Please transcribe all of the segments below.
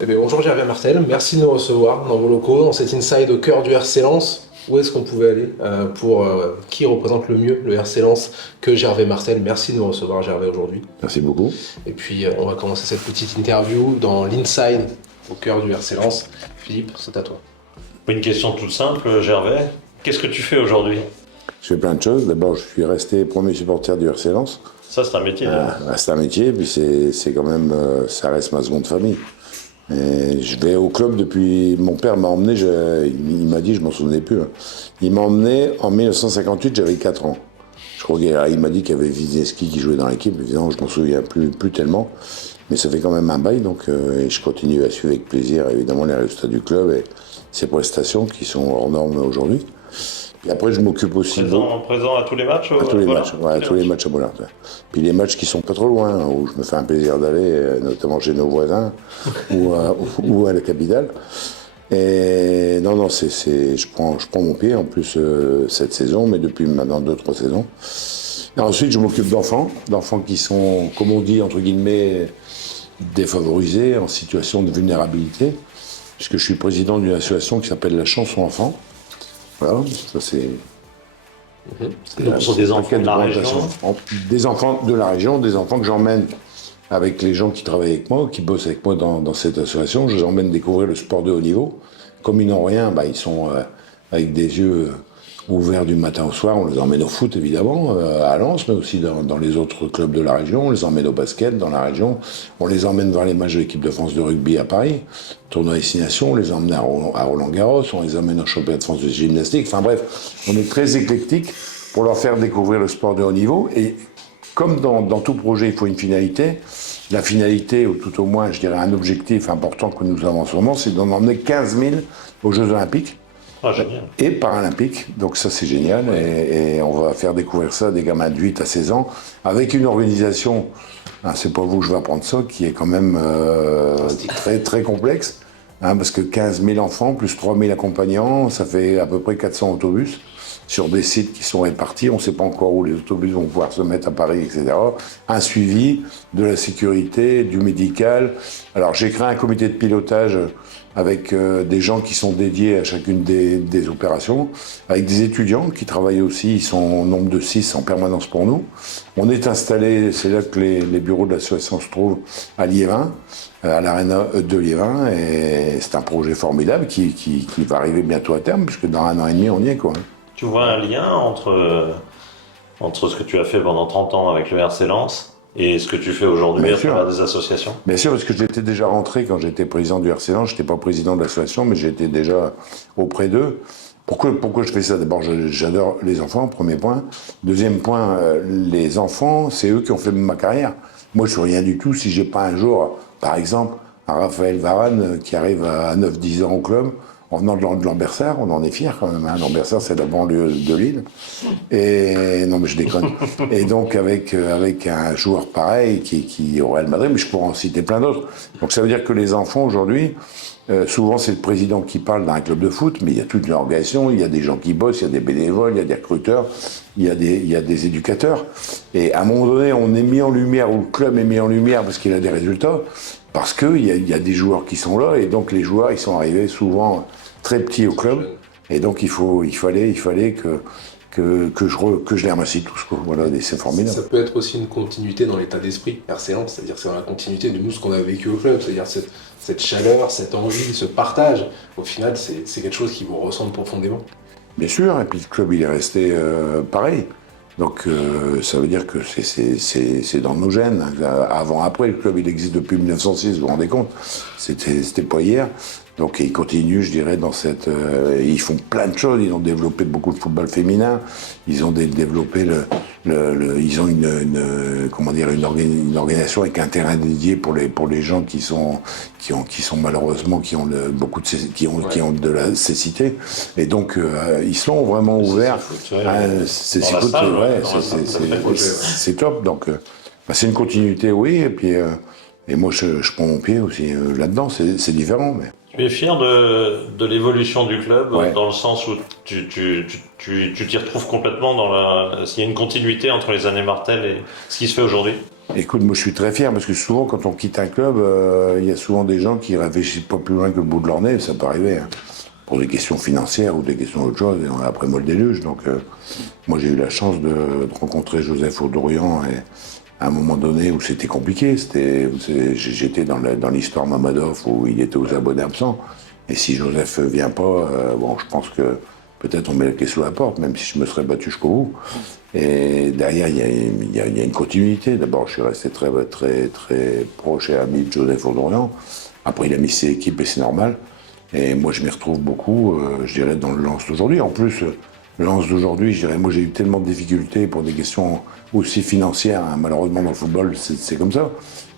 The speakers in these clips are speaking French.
Eh bien, bonjour Gervais Martel, merci de nous recevoir dans vos locaux, dans cet inside au cœur du RC Lens. Où est-ce qu'on pouvait aller pour qui représente le mieux le RC Lens que Gervais Martel? Merci de nous recevoir Gervais aujourd'hui. Merci beaucoup. Et puis on va commencer cette petite interview dans l'inside au cœur du RC Lens. Philippe, c'est à toi. Une question toute simple, Gervais. Qu'est-ce que tu fais aujourd'hui? Je fais plein de choses. D'abord, je suis resté premier supporter du RC Lens. Ça, c'est un métier. C'est un métier, puis c'est quand même, ça reste ma seconde famille. Et je vais au club depuis. Mon père m'a emmené, il m'a dit, je m'en souvenais plus. Hein. Il m'a emmené en 1958, j'avais 4 ans. Je crois qu'il m'a dit qu'il y avait Wisniewski qui jouait dans l'équipe. Évidemment, je m'en souviens plus tellement. Mais ça fait quand même un bail, donc et je continue à suivre avec plaisir, évidemment, les résultats du club et ses prestations qui sont hors normes aujourd'hui. Et après, je m'occupe aussi Présent à tous les matchs. à tous les matchs, ouais, à tous les matchs à Bollard. Ouais. Puis les matchs qui sont pas trop loin, où je me fais un plaisir d'aller, notamment chez nos voisins ou à la capitale. Et non, je prends mon pied en plus cette saison, mais depuis maintenant 2-3 saisons. Et ensuite, je m'occupe d'enfants qui sont, comme on dit entre guillemets, défavorisés, en situation de vulnérabilité, puisque je suis président d'une association qui s'appelle la Chanson Enfant. Voilà, ça c'est. Donc, pour des enfants de la région. Des enfants de la région, des enfants que j'emmène avec les gens qui travaillent avec moi, qui bossent avec moi dans cette association. Je les emmène découvrir le sport de haut niveau. Comme ils n'ont rien, ils sont avec des yeux ouverts du matin au soir. On les emmène au foot évidemment, à Lens, mais aussi dans les autres clubs de la région. On les emmène au basket dans la région. On les emmène voir les matchs de l'équipe de France de rugby à Paris. Tournoi Destination, on les emmène à Roland-Garros, on les emmène au championnat de France de gymnastique. Enfin bref, on est très éclectique pour leur faire découvrir le sport de haut niveau. Et comme dans tout projet, il faut une finalité. La finalité, ou tout au moins, je dirais, un objectif important que nous avons en ce moment, c'est d'en emmener 15 000 aux Jeux Olympiques. Ah, génial. Et paralympiques, donc ça c'est génial, et on va faire découvrir ça à des gamins de 8 à 16 ans, avec une organisation, c'est pas vous que je vais apprendre ça, qui est quand même très très complexe, parce que 15 000 enfants, plus 3 000 accompagnants, ça fait à peu près 400 autobus, sur des sites qui sont répartis, on ne sait pas encore où les autobus vont pouvoir se mettre à Paris, etc. Un suivi de la sécurité, du médical. Alors j'ai créé un comité de pilotage avec des gens qui sont dédiés à chacune des opérations, avec des étudiants qui travaillent aussi, ils sont au nombre de 6 en permanence pour nous. On est installé, c'est là que les bureaux de l'association se trouvent, à Liévin, à l'aréna de Liévin, et c'est un projet formidable qui va arriver bientôt à terme, puisque dans 1 an et demi, on y est, quoi. Tu vois un lien entre ce que tu as fait pendant 30 ans avec le RC Lens et ce que tu fais aujourd'hui à travers des associations? Bien sûr, parce que j'étais déjà rentré quand j'étais président du RC Lens. Je n'étais pas président de l'association, mais j'étais déjà auprès d'eux. Pourquoi je fais ça? D'abord, j'adore les enfants, premier point. Deuxième point, les enfants, c'est eux qui ont fait ma carrière. Moi, je suis rien du tout si j'ai pas un jour, par exemple, un Raphaël Varane qui arrive à 9-10 ans au club, en venant de Lambersart, on en est fiers quand même. Lambersart, c'est la banlieue de Lille. Et non, mais je déconne. Et donc avec un joueur pareil qui au Real Madrid, mais je pourrais en citer plein d'autres. Donc ça veut dire que les enfants aujourd'hui, souvent c'est le président qui parle dans un club de foot, mais il y a toute une organisation, il y a des gens qui bossent, il y a des bénévoles, il y a des recruteurs, il y a des éducateurs. Et à un moment donné, on est mis en lumière, ou le club est mis en lumière parce qu'il a des résultats, parce qu'il y a des joueurs qui sont là, et donc les joueurs, ils sont arrivés souvent très petits au club, et donc il fallait que je les remercie tous, quoi. Voilà, c'est formidable. Ça peut être aussi une continuité dans l'état d'esprit RC Lens, c'est-à-dire c'est dans la continuité de nous ce qu'on a vécu au club, c'est-à-dire cette chaleur, cette envie, ce partage. Au final, c'est quelque chose qui vous ressemble profondément. Bien sûr, et puis le club il est resté pareil. Donc ça veut dire que c'est dans nos gènes. Avant, après, le club il existe depuis 1906, vous vous rendez compte? C'était pas hier. Donc ils continuent, je dirais, dans cette. Ils font plein de choses. Ils ont développé beaucoup de football féminin. Ils ont développé ils ont une organisation avec un terrain dédié pour les gens qui sont malheureusement qui ont qui ont de la cécité. Et donc ils sont vraiment ouverts. C'est top. Donc c'est une continuité, oui. Et puis et moi je prends mon pied aussi là-dedans. C'est différent, mais. Tu es fier de l'évolution du club, Ouais. dans le sens où tu t'y retrouves complètement s'il y a une continuité entre les années Martel et ce qui se fait aujourd'hui? Écoute, moi je suis très fier parce que souvent quand on quitte un club, il y a souvent des gens qui réfléchissent pas plus loin que le bout de leur nez, ça peut arriver, hein, pour des questions financières ou des questions d'autre chose, et on a après moi le déluge. Donc moi j'ai eu la chance de rencontrer Joseph Oudorian à un moment donné où c'était compliqué. J'étais dans l'histoire Mamadov où il était aux abonnés absents. Et si Joseph vient pas, bon, je pense que peut-être on met la clé sous la porte, même si je me serais battu jusqu'au bout. Et derrière, il y a une continuité. D'abord, je suis resté très, très, très proche et ami de Joseph Oudorian. Après, il a mis ses équipes et c'est normal. Et moi, je m'y retrouve beaucoup, je dirais, dans le Lens d'aujourd'hui. En plus, le Lens d'aujourd'hui, je dirais, moi, j'ai eu tellement de difficultés pour des questions aussi financières. Hein. Malheureusement, dans le football, c'est comme ça.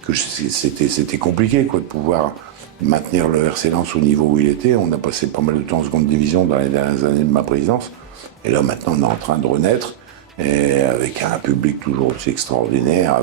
Que c'était compliqué, quoi, de pouvoir maintenir le RC Lens au niveau où il était. On a passé pas mal de temps en seconde division dans les dernières années de ma présidence. Et là, maintenant, on est en train de renaître. Et avec un public toujours aussi extraordinaire,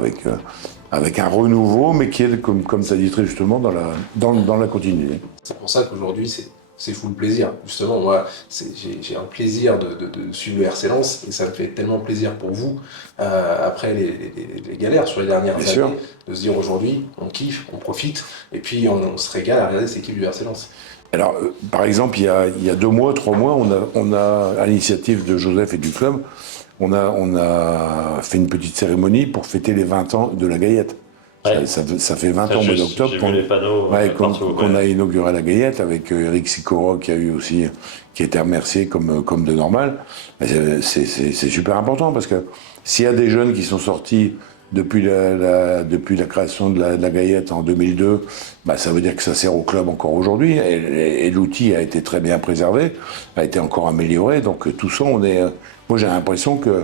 avec un renouveau, mais qui est, comme ça dit très justement, dans la continuité. C'est pour ça qu'aujourd'hui, c'est full plaisir. Justement, moi, j'ai un plaisir de suivre le RC Lens et ça me fait tellement plaisir pour vous, après les galères sur les dernières Bien années, sûr. de se dire aujourd'hui, on kiffe, on profite, et puis on se régale à regarder cette équipe du RC Lens. Alors, par exemple, il y a 2 mois, 3 mois, on a à l'initiative de Joseph et du club, on a fait une petite cérémonie pour fêter les 20 ans de la Gaillette. Ouais. Ça fait 20 ans au mois d'octobre J'ai vu les panneaux qu'on a inauguré la Gaillette avec Eric Sicoro qui a été remercié comme de normal. C'est super important parce que s'il y a des jeunes qui sont sortis depuis la création de la Gaillette en 2002, bah, ça veut dire que ça sert au club encore aujourd'hui et l'outil a été très bien préservé, a été encore amélioré. Donc tout ça, moi j'ai l'impression que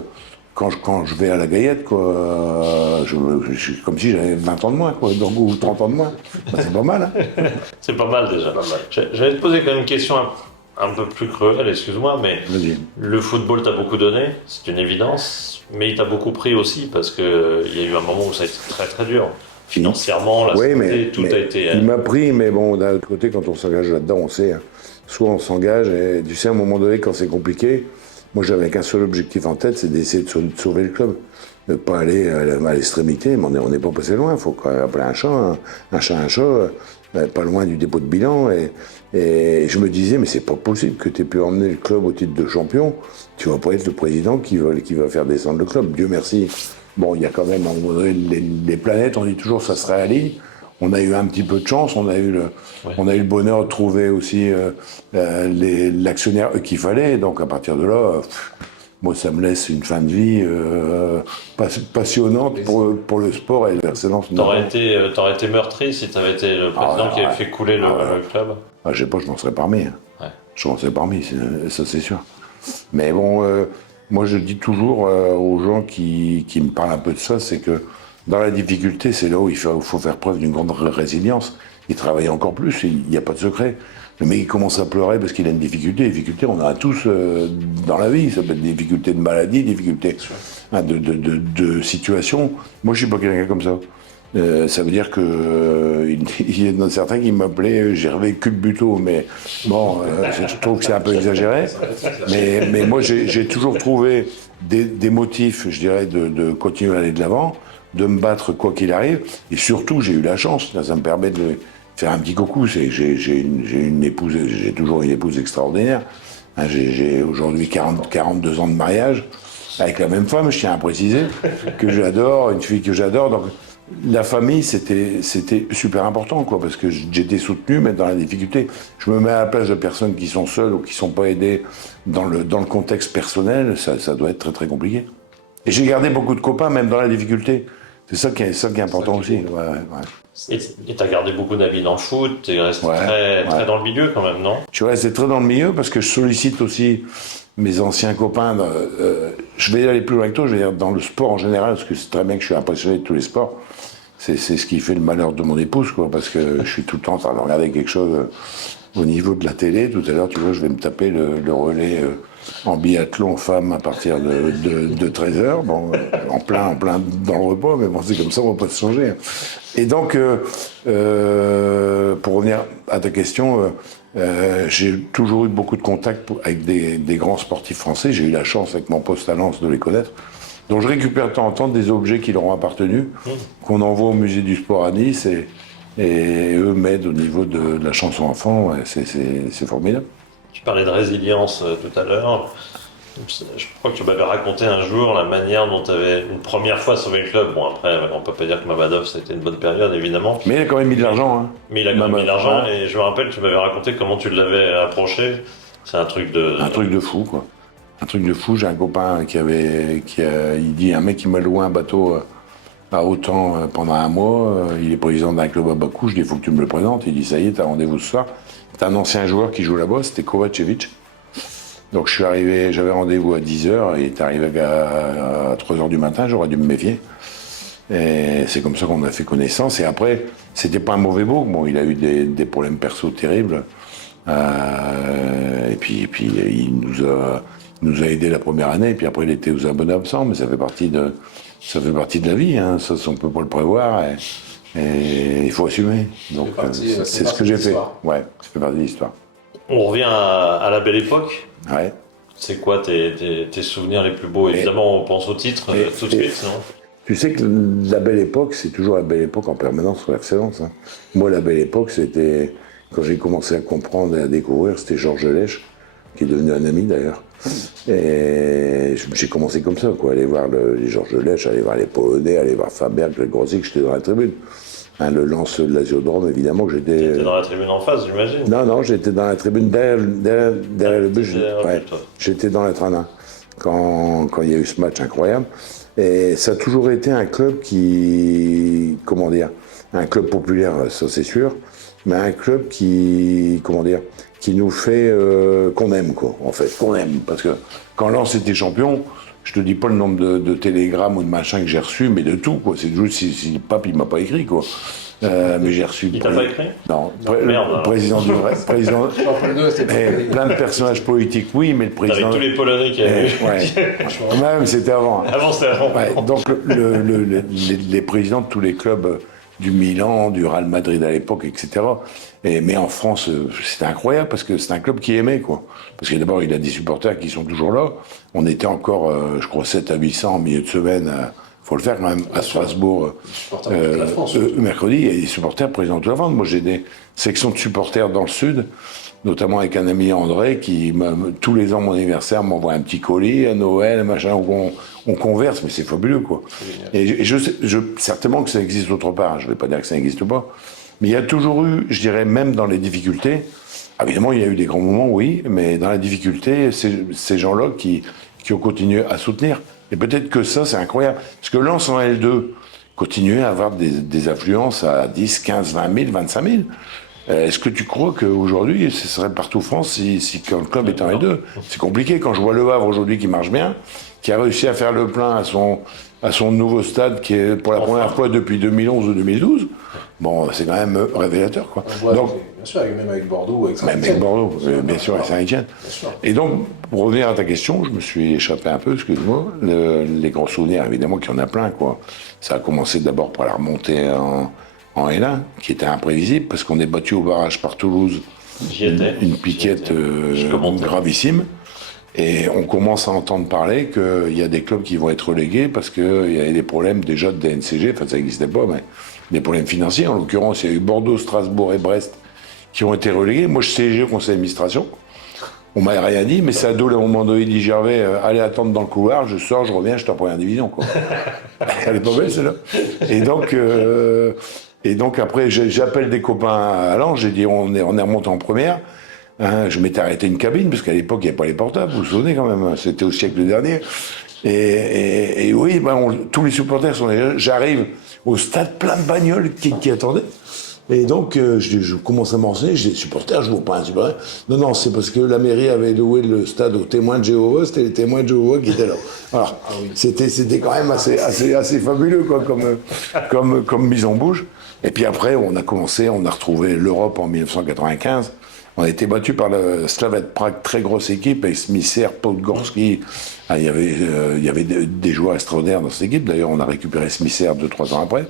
quand je vais à la Gaillette, quoi, je suis comme si j'avais 20 ans de moins, quoi, donc, ou 30 ans de moins. Bah, c'est pas mal. Hein. C'est pas mal déjà. J'allais te poser quand même une question un peu plus cruelle, excuse-moi, mais Vas-y. le football t'a beaucoup donné, c'est une évidence, mais il t'a beaucoup pris aussi parce qu'il y a eu un moment où ça a été très très dur. Financièrement, la Oui, santé, tout a été. Il m'a pris, mais bon, d'un autre côté, quand on s'engage là-dedans, on sait, hein, soit on s'engage, et tu sais, à un moment donné, quand c'est compliqué, moi j'avais qu'un seul objectif en tête, c'est d'essayer de sauver le club. Ne pas aller à l'extrémité, mais on n'est pas passé loin, il faut quand même appeler un chat, un chat, pas loin du dépôt de bilan, et je me disais, mais c'est pas possible que tu aies pu emmener le club au titre de champion, tu vas pas être le président qui va faire descendre le club, Dieu merci. Bon, il y a quand même, à un moment donné, les planètes, on dit toujours ça se réaligne. On a eu un petit peu de chance, on a eu le bonheur de trouver aussi l'actionnaire qu'il fallait. Donc à partir de là, moi ça me laisse une fin de vie passionnante pour le sport et l'excellence. T'aurais été meurtri si t'avais été le président qui avait fait couler le club. Ah, je sais pas, je m'en serais parmi. Hein. Ouais. Je m'en serais parmi, ça c'est sûr. Mais bon, moi je dis toujours aux gens qui me parlent un peu de ça, c'est que dans la difficulté, c'est là où il faut faire preuve d'une grande résilience et travailler encore plus, il n'y a pas de secret. Le mec il commence à pleurer parce qu'il a une difficulté. Difficulté, on en a tous dans la vie. Ça peut être des difficultés de maladie, des difficultés de situation. Moi, je suis pas quelqu'un comme ça. Ça veut dire que il y en a certains qui m'appelaient Gervais Culbuto, mais bon, je trouve que c'est un peu exagéré. Mais moi, j'ai toujours trouvé des motifs, je dirais, de continuer à aller de l'avant, de me battre quoi qu'il arrive. Et surtout, j'ai eu la chance. Là, ça me permet de faire un petit coucou. J'ai une épouse, j'ai toujours une épouse extraordinaire. Hein, j'ai aujourd'hui 42 ans de mariage avec la même femme, je tiens à préciser, que j'adore, une fille que j'adore. Donc, la famille, c'était super important, quoi, parce que j'étais soutenu, mais dans la difficulté. Je me mets à la place de personnes qui sont seules ou qui ne sont pas aidées dans le contexte personnel, ça doit être très très compliqué. Et j'ai gardé beaucoup de copains, même dans la difficulté. C'est ça qui est important aussi. Ouais. Et t'as gardé beaucoup d'amis dans le foot, t'es resté très dans le milieu quand même, non? Je suis resté très dans le milieu parce que je sollicite aussi mes anciens copains. Je vais aller plus loin que toi, je vais dire dans le sport en général, parce que c'est très bien que je suis impressionné de tous les sports. C'est ce qui fait le malheur de mon épouse, quoi, parce que je suis tout le temps en train de regarder quelque chose au niveau de la télé. Tout à l'heure, tu vois, je vais me taper le relais en biathlon femme à partir de 13h, bon, en plein dans le repas, mais bon, c'est comme ça, on va pas se changer. Et donc, pour revenir à ta question, j'ai toujours eu beaucoup de contacts avec des grands sportifs français. J'ai eu la chance, avec mon poste à Lens, de les connaître. Donc je récupère de temps en temps des objets qui leur ont appartenu, qu'on envoie au musée du sport à Nice, et eux m'aident au niveau de la chanson enfant. Ouais, c'est formidable. Tu parlais de résilience tout à l'heure. Je crois que tu m'avais raconté un jour la manière dont tu avais une première fois sauvé le club. Bon, après, on peut pas dire que Mamadov, c'était une bonne période, évidemment. Mais il a quand même mis de l'argent. Hein. Mais il a quand même mis de l'argent, et je me rappelle, tu m'avais raconté comment tu l'avais approché. C'est un truc de... Un truc de fou, quoi. Un truc de fou. J'ai un copain il dit, un mec qui m'a loué un bateau à Autan pendant un mois. Il est président d'un club à Bakou. Je dis, il faut que tu me le présentes. Il dit, ça y est, t'as rendez-vous ce soir. C'est un ancien joueur qui joue là-bas, c'était Kovacevic. Donc je suis arrivé, j'avais rendez-vous à 10h, il est arrivé à 3h du matin, j'aurais dû me méfier. Et c'est comme ça qu'on a fait connaissance. Et après, c'était pas un mauvais beau. Bon, il a eu des problèmes perso terribles. Et puis il nous a aidés la première année. Et puis après, il était aux abonnés absents. Mais ça fait partie de la vie. Hein. Ça, on peut pas le prévoir. Et il faut assumer. Donc c'est ce que j'ai fait. Ouais, ça fait partie de l'histoire. On revient à la belle époque. Ouais. C'est quoi tes souvenirs les plus beaux? Évidemment, on pense au titre tout de suite, non? Tu sais que la belle époque, c'est toujours la belle époque en permanence sur l'excellence. Hein. Moi, la belle époque, c'était quand j'ai commencé à comprendre et à découvrir, c'était Georges Lèche, qui est devenu un ami d'ailleurs. Et j'ai commencé comme ça, quoi, aller voir les Georges Lèche, aller voir les Polonais, aller voir Faberg, le Grossi, j'étais dans la tribune. Hein, le lance de l'Asiodrome, évidemment, que j'étais... T'étais dans la tribune en face, j'imagine? Non, j'étais dans la tribune derrière le but. Ouais, j'étais dans la tribune quand il y a eu ce match incroyable. Et ça a toujours été un club qui... Comment dire? Un club populaire, ça c'est sûr, mais un club qui... Comment dire? Qui nous fait... qu'on aime, quoi, en fait. Qu'on aime. Parce que quand Lens était champion... Je te dis pas le nombre de télégrammes ou de machins que j'ai reçus, mais de tout, quoi. C'est juste si le pape, il m'a pas écrit, quoi. Mais j'ai reçu... Il t'a pas écrit? Non. Merde. Président du... président... plein de personnages politiques, oui, mais le président... Avec tous les Polonais qui avaient vu. Ouais, mais c'était avant. Avant, c'était avant. Ouais, donc les présidents de tous les clubs du Milan, du Real Madrid à l'époque, etc. Mais en France, c'était incroyable parce que c'est un club qui aimait, quoi. Parce que d'abord, il a des supporters qui sont toujours là. On était encore, je crois, 7 à 800 en milieu de semaine. Faut le faire quand même, à Strasbourg, mercredi. Il y a des supporters présents toute la France. Moi, j'ai des sections de supporters dans le sud, notamment avec un ami André qui, tous les ans, mon anniversaire, m'envoie un petit colis à Noël, machin, où on converse, mais c'est fabuleux, quoi. Et certainement que ça existe autre part. Je ne vais pas dire que ça n'existe pas. Mais il y a toujours eu, je dirais, même dans les difficultés, évidemment, il y a eu des grands moments, oui, mais dans la difficulté, ces gens-là qui ont continué à soutenir. Et peut-être que ça, c'est incroyable. Parce que Lens en L2 continuait à avoir des affluences à 10, 15, 20 000, 25 000. Est-ce que tu crois qu'aujourd'hui, ce serait partout en France si quand le club est en L2? C'est compliqué. Quand je vois Le Havre aujourd'hui qui marche bien, qui a réussi à faire le plein à son nouveau stade, qui est pour la première fois depuis 2011 ou 2012, bon, c'est quand même révélateur, quoi. Donc, bien sûr, même avec Bordeaux, avec Saint-Étienne. Même avec Bordeaux, bien sûr, avec Saint-Étienne. Et donc, pour revenir à ta question, je me suis échappé un peu, excuse-moi. Les grands souvenirs, évidemment, qu'il y en a plein, quoi. Ça a commencé d'abord par la remontée en L1, qui était imprévisible, parce qu'on est battu au barrage par Toulouse. Une piquette gravissime. Et on commence à entendre parler qu'il y a des clubs qui vont être relégués parce qu'il y avait des problèmes déjà de DNCG, enfin ça n'existait pas, mais des problèmes financiers. En l'occurrence, il y a eu Bordeaux, Strasbourg et Brest qui ont été relégués. Moi, je siégeais au conseil d'administration. On m'a rien dit, mais c'est à Doul, à un moment donné, il dit Gervais, allez attendre dans le couloir, je sors, je reviens, je suis en première division, quoi. Elle est pas belle, celle-là. Et donc après, j'appelle des copains à Lens, j'ai dit on est remonté en première. Hein, je m'étais arrêté une cabine, parce qu'à l'époque, il n'y avait pas les portables, vous vous souvenez quand même, c'était au siècle dernier. Et oui, tous les supporters sont déjà... J'arrive au stade plein de bagnoles qui attendaient. Et donc, je commence à m'enseigner, j'ai des supporters, je vois pas un supporter. Non, c'est parce que la mairie avait loué le stade aux témoins de Jéhovah, c'était les témoins de Jéhovah qui étaient là. Alors, c'était quand même assez fabuleux, quoi, comme mise en bouche. Et puis après, on a retrouvé l'Europe en 1995. On a été battu par le Slavet Prague, très grosse équipe, avec Smisser, Podgorski, Il y avait des joueurs extraordinaires dans cette équipe. D'ailleurs, on a récupéré Smither 2-3 ans après.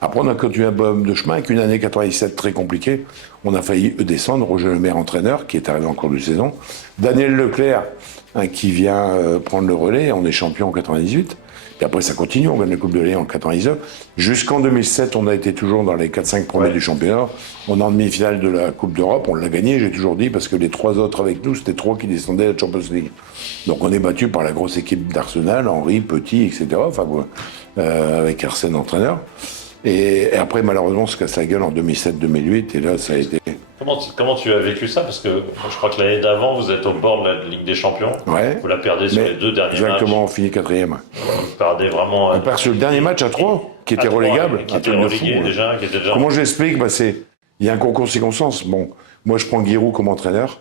Après, on a continué un bonhomme de chemin avec une année 97 très compliquée. On a failli descendre. Roger Lemaire, entraîneur, qui est arrivé en cours de saison. Daniel Leclerc, qui vient prendre le relais. On est champion en 98. Et après, ça continue. On gagne la Coupe de l'Année en 99. Jusqu'en 2007, on a été toujours dans les 4-5 premiers du championnat. On est en demi-finale de la Coupe d'Europe. On l'a gagné, j'ai toujours dit, parce que les 3 autres avec nous, c'était 3 qui descendaient à la Champions League. Donc on est battu par la grosse équipe d'Arsenal, Henry, Petit, etc. Enfin, avec Arsène entraîneur. Et après, malheureusement, on se casse la gueule en 2007-2008. Et là, ça a été... Comment tu as vécu ça? Parce que je crois que l'année d'avant, vous êtes au bord de la Ligue des Champions. Ouais. Vous la perdez sur les 2 derniers matchs. Exactement, on finit 4e. Vous perdez vraiment... On perd sur le dernier match à 3, qui était relégable. Qui était relégué déjà. Comment je l'explique? Il y a un concours de circonstances. Bon, moi, je prends Giroud comme entraîneur.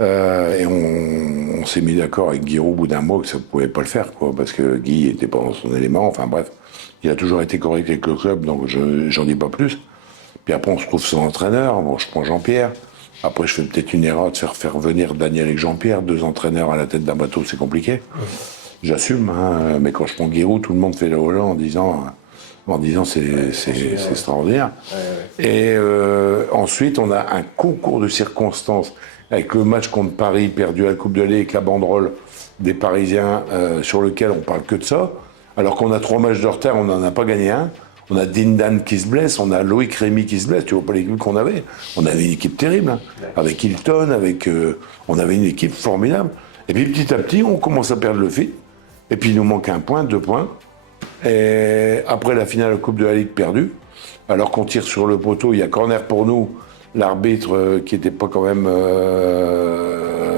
Et on s'est mis d'accord avec Giroud au bout d'un mois que ça ne pouvait pas le faire, quoi, parce que Guy n'était pas dans son élément. Enfin bref, il a toujours été correct avec le club, donc j'en dis pas plus. Puis après, on se trouve son entraîneur. Bon, je prends Jean-Pierre. Après, je fais peut-être une erreur de faire venir Daniel et Jean-Pierre, 2 entraîneurs à la tête d'un bateau, c'est compliqué. J'assume, hein, mais quand je prends Giroud, tout le monde fait le Hollande en disant c'est extraordinaire. Et ensuite, on a un concours de circonstances avec le match contre Paris perdu à la Coupe de l'Année avec la banderole des Parisiens sur lequel on parle que de ça. Alors qu'on a 3 matchs de retard, on n'en a pas gagné un. On a Dindan qui se blesse, on a Loïc Rémy qui se blesse, tu vois pas l'équipe qu'on avait. On avait une équipe terrible, hein, avec Hilton, on avait une équipe formidable. Et puis petit à petit, on commence à perdre le fil. Et puis il nous manque 1 point, 2 points. Et après la finale de la Coupe de la Ligue perdue, alors qu'on tire sur le poteau, il y a corner pour nous. L'arbitre, qui n'était pas quand même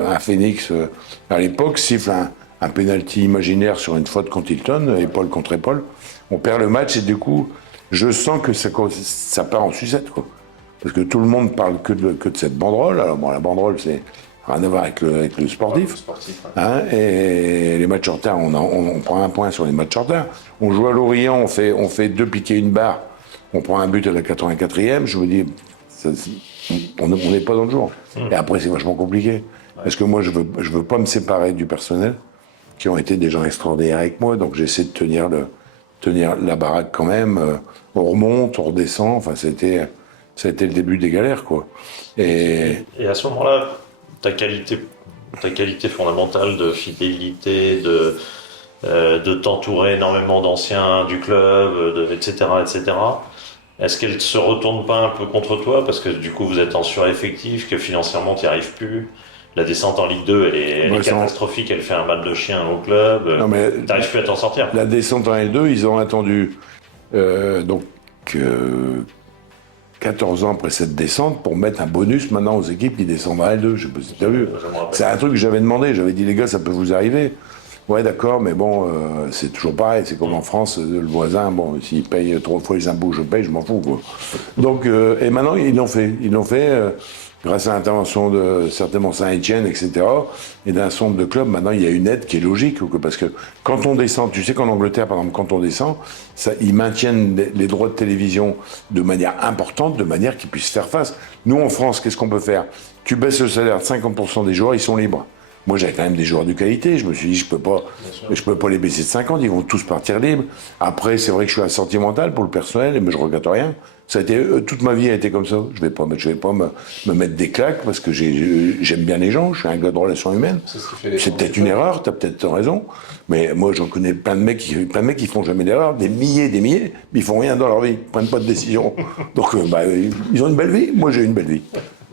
un phénix à l'époque, siffle un pénalty imaginaire sur une faute contre Hilton, épaule contre épaule. On perd le match et du coup, je sens que ça part en sucette, quoi. Parce que tout le monde parle que de cette banderole. Alors bon, la banderole, c'est rien à voir avec le sportif. Ouais. Hein, et les matchs en retard, on prend 1 point sur les matchs en retard. On joue à Lorient, on fait 2 piquets, 1 barre. On prend un but à la 84e. Je me dis, on n'est pas dans le jour. Et après, c'est vachement compliqué. Parce que moi, je veux pas me séparer du personnel, qui ont été des gens extraordinaires avec moi. Donc j'essaie de tenir la baraque quand même. On remonte, on redescend. Enfin, ça a été le début des galères, quoi. Et à ce moment-là, ta qualité fondamentale de fidélité, de t'entourer énormément d'anciens du club, etc., etc., est-ce qu'elle ne se retourne pas un peu contre toi? Parce que du coup, vous êtes en sureffectif, que financièrement, tu n'y arrives plus. La descente en Ligue 2, elle est catastrophique, elle fait un mal de chien au club. Tu n'arrives plus à t'en sortir. La descente en L2, ils ont attendu 14 ans après cette descente pour mettre un bonus maintenant aux équipes qui descendent en L2. Je sais pas si tu as vu. C'est un truc que j'avais demandé. J'avais dit, les gars, ça peut vous arriver. Ouais, d'accord, mais bon, c'est toujours pareil. C'est comme en France, le voisin, bon, s'il paye 3 fois les impôts, je paye, je m'en fous, quoi. Donc, et maintenant, ils l'ont fait. Ils l'ont fait grâce à l'intervention de certainement Saint-Etienne, etc. Et d'un centre de club, maintenant, il y a une aide qui est logique. Parce que quand on descend, tu sais qu'en Angleterre, par exemple, quand on descend, ils maintiennent les droits de télévision de manière importante, de manière qu'ils puissent faire face. Nous, en France, qu'est-ce qu'on peut faire? Tu baisses le salaire de 50% des joueurs, ils sont libres. Moi, j'avais quand même des joueurs de qualité. Je me suis dit, je peux pas les baisser de 50, ils vont tous partir libres. Après, c'est vrai que je suis un sentimental pour le personnel, mais je regrette rien. Ça a été, toute ma vie a été comme ça. Je vais pas me mettre des claques parce que j'aime bien les gens, je suis un gars de relations humaines. C'est peut-être une erreur, t'as peut-être raison. Mais moi, j'en connais plein de mecs qui font jamais d'erreur, des milliers, mais ils font rien dans leur vie, ils prennent pas de décision. Donc, ils ont une belle vie, moi j'ai une belle vie.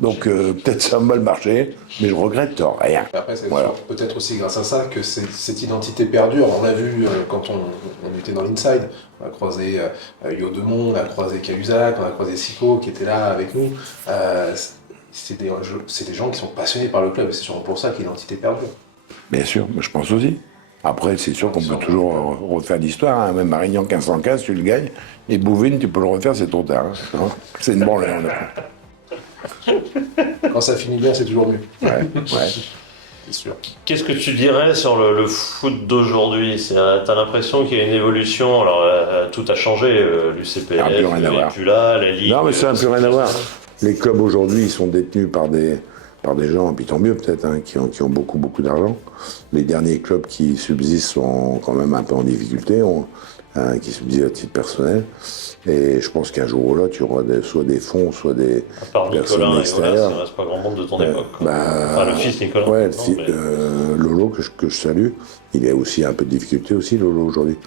Donc peut-être ça a mal marché, mais je regrette rien. Après, c'est peut-être aussi grâce à ça que cette identité perdure. On l'a vu quand on était dans l'Inside. On a croisé Yo Demont, on a croisé Cahuzac, on a croisé Sico qui était là avec nous. C'est des gens qui sont passionnés par le club et c'est sûrement pour ça que l'identité perdure. Bien sûr, je pense aussi. Après, c'est sûr qu'on peut toujours refaire l'histoire. Hein. Même Marignan 1515, tu le gagnes. Et Bouvines, tu peux le refaire, c'est trop tard. Hein. C'est une branlée. Quand ça finit bien, c'est toujours mieux. Ouais. C'est sûr. Qu'est-ce que tu dirais sur le foot d'aujourd'hui? T'as l'impression qu'il y a une évolution? Alors, tout a changé. L'UCPF, le plus là, la Ligue... Non, mais ça n'a plus rien à voir. Les clubs aujourd'hui, ils sont détenus par par des gens, puis tant mieux peut-être, hein, qui ont beaucoup, beaucoup d'argent. Les derniers clubs qui subsistent sont quand même un peu en difficulté, qui subsistent à titre personnel. Et je pense qu'un jour ou l'autre, tu auras soit des fonds, soit des À part personnes Nicolas et extérieures. Olas, il reste pas grand monde de ton époque. Quoi. Bah, Enfin, le fils Nicolas. ouais, non, mais- Lolo, que je salue, il a aussi un peu de difficulté aussi, Lolo, aujourd'hui.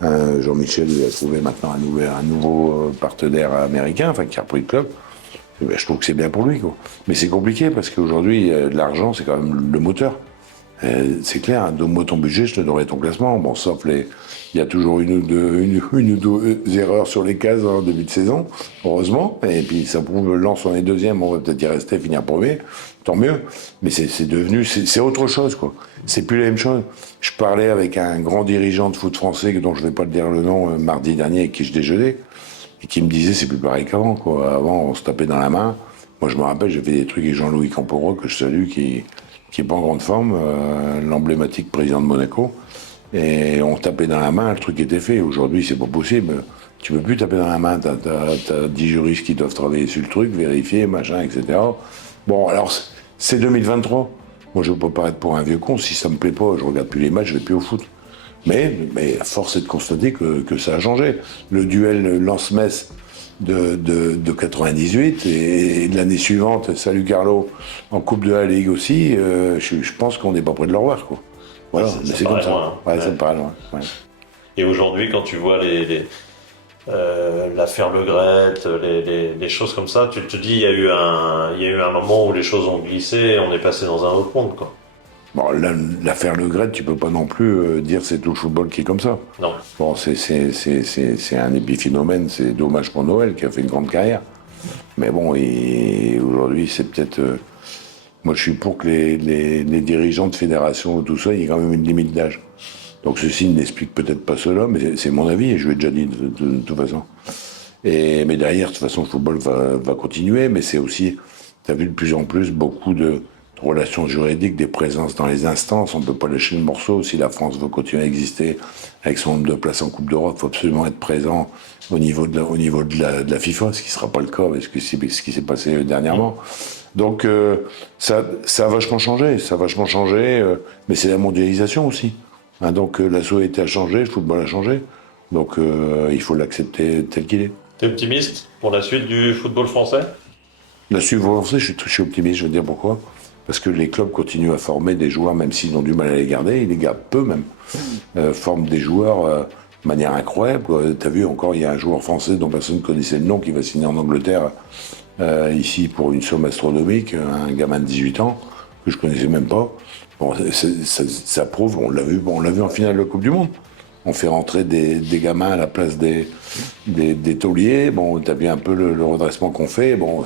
Jean-Michel, il a trouvé maintenant un nouveau partenaire américain, enfin, qui a repris le club. Et ben, je trouve que c'est bien pour lui, quoi. Mais c'est compliqué, parce qu'aujourd'hui, l'argent, c'est quand même le moteur. C'est clair, hein, donne-moi ton budget, je te donnerai ton classement. Bon, sauf il y a toujours une ou deux erreurs sur les cases en début de saison, heureusement. Et puis ça prouve, Lens on est deuxième, on va peut-être y rester, finir premier, tant mieux. Mais c'est devenu, c'est autre chose, quoi. C'est plus la même chose. Je parlais avec un grand dirigeant de foot français, dont je vais pas te dire le nom, mardi dernier, avec qui je déjeunais, et qui me disait c'est plus pareil qu'avant, quoi. Avant, on se tapait dans la main. Moi, je me rappelle, j'ai fait des trucs avec Jean-Louis Camporo, que je salue, qui est pas en grande forme, l'emblématique président de Monaco. Et on tapait dans la main, le truc était fait. Aujourd'hui, c'est pas possible. Tu peux plus taper dans la main. T'as 10 juristes qui doivent travailler sur le truc, vérifier, machin, etc. Bon, alors, c'est 2023. Moi, je veux pas paraître pour un vieux con. Si ça me plaît pas, je regarde plus les matchs, je vais plus au foot. Mais force est de constater que ça a changé. Le duel Lens-Metz de 98 et de l'année suivante, salut Carlo, en Coupe de la Ligue aussi, je pense qu'on n'est pas près de le revoir, quoi. Voilà, mais c'est comme ça. Loin, hein. Ouais, ça me paraît loin. Ouais. Et aujourd'hui, quand tu vois l'affaire Le Gret, les choses comme ça, tu te dis il y a eu un moment où les choses ont glissé et on est passé dans un autre monde, quoi. Bon, l'affaire Le Gret, tu peux pas non plus dire c'est tout le football qui est comme ça. Non. Bon, c'est un épiphénomène, c'est dommage pour Noël qui a fait une grande carrière. Mais bon, et aujourd'hui, c'est peut-être. Moi, je suis pour que les dirigeants de fédération, tout ça, il y ait quand même une limite d'âge. Donc ceci n'explique peut-être pas cela, mais c'est mon avis, et je l'ai déjà dit de toute façon. Mais derrière, de toute façon, le football va continuer, mais c'est aussi, tu as vu de plus en plus beaucoup de relations juridiques, des présences dans les instances. On ne peut pas lâcher le morceau. Si la France veut continuer à exister avec son nombre de places en Coupe d'Europe, il faut absolument être présent au niveau de la FIFA, ce qui ne sera pas le cas avec ce qui s'est passé dernièrement. Donc ça a vachement changé, mais c'est la mondialisation aussi. Hein, donc la société a changé, le football a changé, donc il faut l'accepter tel qu'il est. T'es optimiste pour la suite du football français? La suite français, je suis optimiste, je veux dire pourquoi. Parce que les clubs continuent à former des joueurs, même s'ils ont du mal à les garder, ils les gardent peu même. Forment des joueurs de manière incroyable. T'as vu, encore, il y a un joueur français dont personne ne connaissait le nom qui va signer en Angleterre ici pour une somme astronomique, un gamin de 18 ans que je connaissais même pas. Bon, ça prouve, on l'a vu en finale de la Coupe du Monde. On fait rentrer des gamins à la place des tauliers. Bon, t'as vu un peu le redressement qu'on fait. Bon,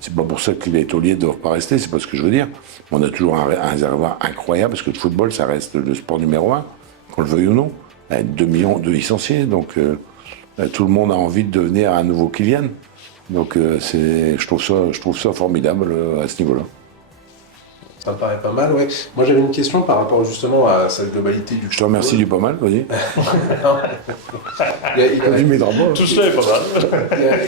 c'est pas pour ça que les tauliers ne doivent pas rester, c'est pas ce que je veux dire. On a toujours un réservoir incroyable parce que le football, ça reste le sport numéro 1, qu'on le veuille ou non. 2 millions de licenciés, donc tout le monde a envie de devenir un nouveau Kylian. Donc je trouve ça formidable à ce niveau-là. Ça me paraît pas mal, ouais. Moi j'avais une question par rapport justement à cette globalité du. Je te remercie du pas mal, vas-y. Tout cela est pas mal.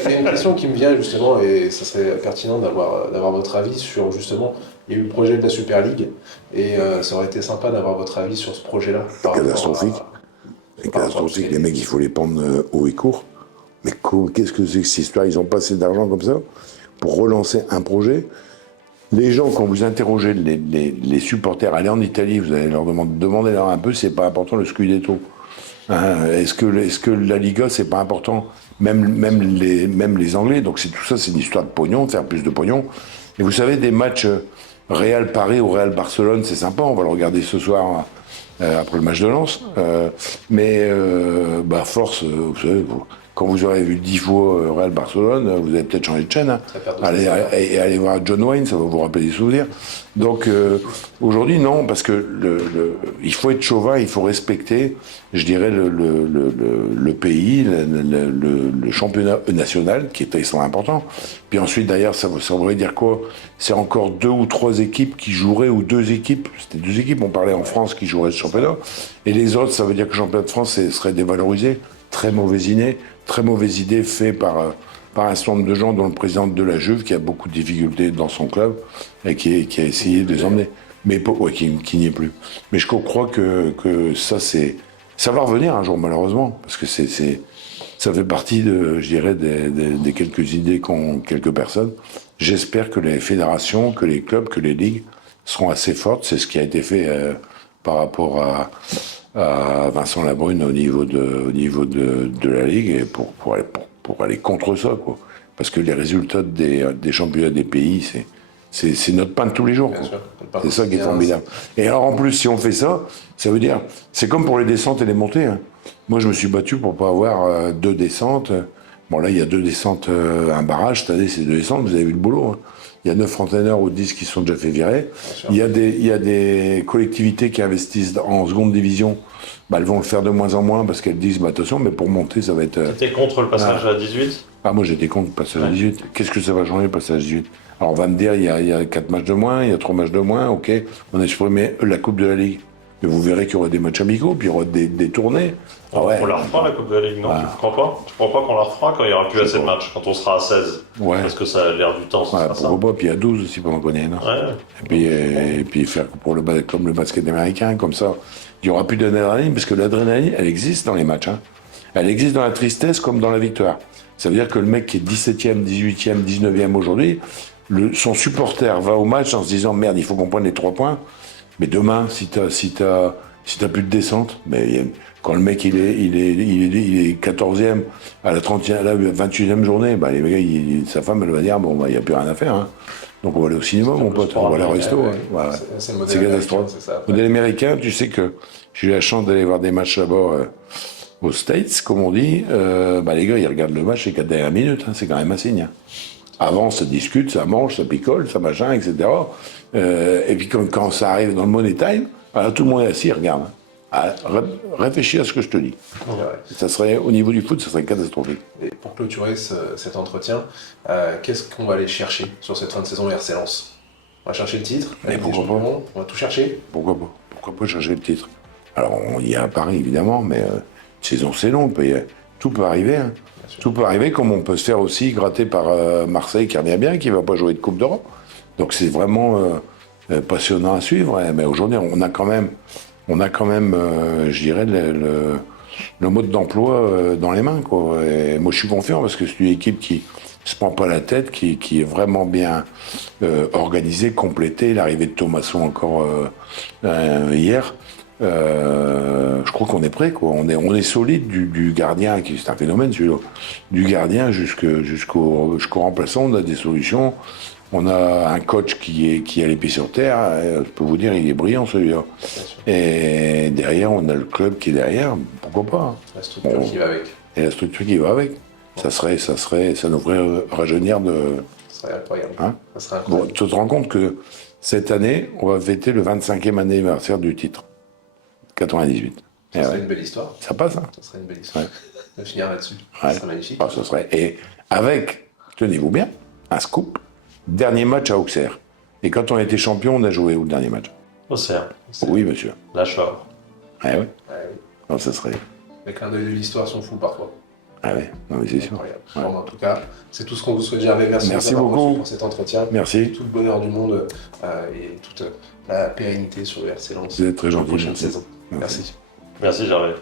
Il y a une question qui me vient justement, et ça serait pertinent d'avoir votre avis sur justement, il y a eu le projet de la Super League, et ça aurait été sympa d'avoir votre avis sur ce projet-là. Catastrophique. C'est catastrophique, les mecs il faut les prendre haut et court. Mais qu'est-ce que c'est que cette histoire? Ils ont pas assez d'argent comme ça pour relancer un projet. Les gens, quand vous interrogez les supporters, allez en Italie, vous allez leur demander leur un peu si c'est pas important le Scudetto. Hein, est-ce que la Liga, c'est pas important, même les Anglais. Donc tout ça, c'est une histoire de pognon, de faire plus de pognon. Et vous savez, des matchs Real Paris ou Real Barcelone, c'est sympa, on va le regarder ce soir après le match de Lens. Force, vous savez, quand vous aurez vu 10 fois Real Barcelone, vous allez peut-être changer de chaîne. Hein. Allez voir John Wayne, ça va vous rappeler des souvenirs. Donc aujourd'hui, non, parce que il faut être chauvin, il faut respecter, je dirais, le pays, le championnat national, qui est extrêmement important. Puis ensuite, d'ailleurs, ça voudrait dire quoi? C'est encore 2 ou 3 équipes qui joueraient, ou 2 équipes, c'était 2 équipes, on parlait en France, qui joueraient ce championnat. Et les autres, ça veut dire que le championnat de France serait dévalorisé. Très mauvaise idée fait par par un certain nombre de gens, dont le président de la Juve, qui a beaucoup de difficultés dans son club, et qui a essayé de les emmener. Mais qui n'y est plus. Mais je crois que ça va revenir un jour, malheureusement, parce que ça fait partie, je dirais, des quelques idées qu'ont quelques personnes. J'espère que les fédérations, que les clubs, que les ligues seront assez fortes. C'est ce qui a été fait par rapport à Vincent Labrune au niveau de la Ligue, et pour aller contre ça, quoi. Parce que les résultats des championnats des pays, c'est notre pain de tous les jours. C'est ça qui est formidable. Et alors en plus, si on fait ça, ça veut dire, c'est comme pour les descentes et les montées. Hein. Moi, je me suis battu pour pas avoir 2 descentes. Bon, là, il y a 2 descentes, un barrage. Cette année, c'est 2 descentes. Vous avez vu le boulot. Hein. Il y a 9 entraîneurs ou 10 qui sont déjà fait virer. Il y a des collectivités qui investissent en seconde division. Bah, elles vont le faire de moins en moins parce qu'elles disent, bah, attention, mais pour monter, ça va être... T'étais contre le passage à 18 ? Ah, moi, j'étais contre le passage à 18. Qu'est-ce que ça va changer, le passage à 18 ? Alors, on va me dire, il y a 4 matchs de moins, il y a 3 matchs de moins, ok. On a supprimé la Coupe de la Ligue. Mais vous verrez qu'il y aura des matchs amicaux, puis il y aura des tournées. Ah ouais. On la refera, la Coupe de la Ligue, non ? Tu crois pas ? Tu crois pas qu'on la refera quand il n'y aura plus assez de matchs, quand on sera à 16 ? Ouais. Parce que ça a l'air du temps, Ouais, pourquoi pas, puis il y a 12 aussi pendant qu'on y est, non ? Ouais. Et puis faire comme le basket américain, comme ça, il n'y aura plus d'adrénaline, parce que l'adrénaline, elle existe dans les matchs. Hein. Elle existe dans la tristesse comme dans la victoire. Ça veut dire que le mec qui est 17e, 18e, 19e aujourd'hui, son supporter va au match en se disant « Merde, il faut qu'on prenne les 3 points ». Mais demain, si t'as plus de descente, mais quand le mec il est 14e à la 30e, à la 28e journée, bah les gars, sa femme elle va dire bon bah il n'y a plus rien à faire. Hein. Donc on va aller au cinéma, mon pote, on va aller au resto. Ouais. Voilà. C'est catastrophe. Le modèle américain, tu sais que j'ai eu la chance d'aller voir des matchs là-bas aux States, comme on dit. Bah les gars, ils regardent le match les 4 dernières minutes, hein, c'est quand même un signe. Hein. Avant, ça discute, ça mange, ça picole, ça machin, etc. Et puis quand ça arrive dans le money time, alors, tout le monde est assis, regarde. Hein. Réfléchis à ce que je te dis. Ouais. Ça serait, au niveau du foot, ça serait catastrophique. Et pour clôturer cet entretien, qu'est-ce qu'on va aller chercher sur cette fin de saison RC Lens ? On va chercher le titre, mais pourquoi pas ? On va tout chercher ? Pourquoi pas ? Pourquoi pas chercher le titre ? Alors, on y est à Paris, évidemment, mais une saison, c'est long. Tout peut arriver. Hein. Tout peut arriver, comme on peut se faire aussi gratter par Marseille, qui revient bien, qui ne va pas jouer de Coupe d'Europe. Donc, c'est vraiment passionnant à suivre. Hein. Mais aujourd'hui, on a quand même, je dirais, le mode d'emploi dans les mains, quoi. Et moi, je suis confiant parce que c'est une équipe qui se prend pas la tête, qui est vraiment bien organisée, complétée. L'arrivée de Thomasson encore hier. Je crois qu'on est prêt, quoi. On est solide du gardien, qui c'est un phénomène celui-là. Du gardien jusqu'au remplaçant, on a des solutions. On a un coach qui a les pieds sur terre. Je peux vous dire, il est brillant celui-là. Et derrière, on a le club qui est derrière. Pourquoi pas hein. La structure qui va avec. Et la structure qui va avec. Bon. Ça nous ferait rajeunir de. Ça serait incroyable. Hein ça serait incroyable. Bon, tu te rends compte que cette année, on va fêter le 25e anniversaire du titre. 98. Ça serait une belle histoire. Ça passe, hein. Ça serait une belle histoire. On va finir là-dessus. Ouais. Ça serait magnifique. Ah, ça serait. Et avec, tenez-vous bien, un scoop, dernier match à Auxerre. Et quand on était champion, on a joué où le dernier match ? Auxerre. Oui, monsieur. La Chore. Ah oui. Ouais, oui. Non, ça serait. Les clins d'œil de l'histoire sont fous parfois. Ah oui, non, mais c'est sûr. Incroyable. Ouais. Bon, en tout cas, c'est tout ce qu'on vous souhaite. Gervais, Merci beaucoup pour cet entretien. Merci. Tout le bonheur du monde et toute la pérennité sur le RC Lens. Vous êtes très pour la gentil. prochaine Merci. saison. Merci. Merci, Gervais.